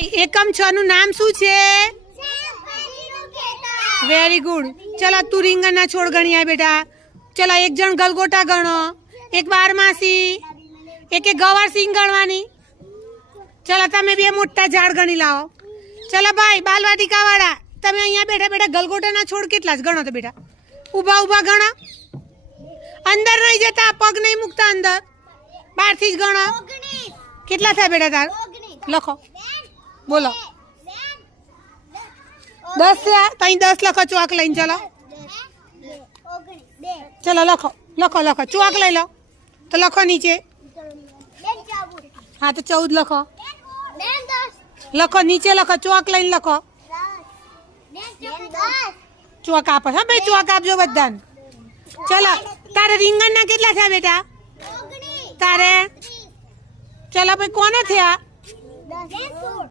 એકમ 6 નું નામ શું છે? Very good. ચલો તું રીંગણના છોડ ગણી આય બેટા. ચલો એક જણ ગલગોટા ગણો, એક બારમાસી, એક ગવાર સિંગ ગણવાની. ચલો તમે બે મોટા ઝાડ ગણી લાવો. ચલો ભાઈ બાલવાટિકા વાળા, તમે અહીંયા બેઠા બેઠા ગલગોટાના છોડ કેટલા જ ગણો તો બેટા. ઊભા ઊભા ગણો, અંદર નહીં જતા, પગ નહીં મૂકતા અંદર, બહારથી જ ગણો. કેટલા થાય બેટા તાર? લખો, બોલો. 10 થયા. તઈ 10 લખો ચોક લઈને. ચલો ચલો લખો લખો લખો. ચોક લઈ લો તો લખો નીચે. હા તો 14 લખો. લખો નીચે લખો, ચોક લઈને લખો. ચોક આપો. હા ભાઈ ચોક આપજો બધાને. ચલો તારે રીંગણના કેટલા થયા બેટા? તારે ચલો ભાઈ કોને થયા?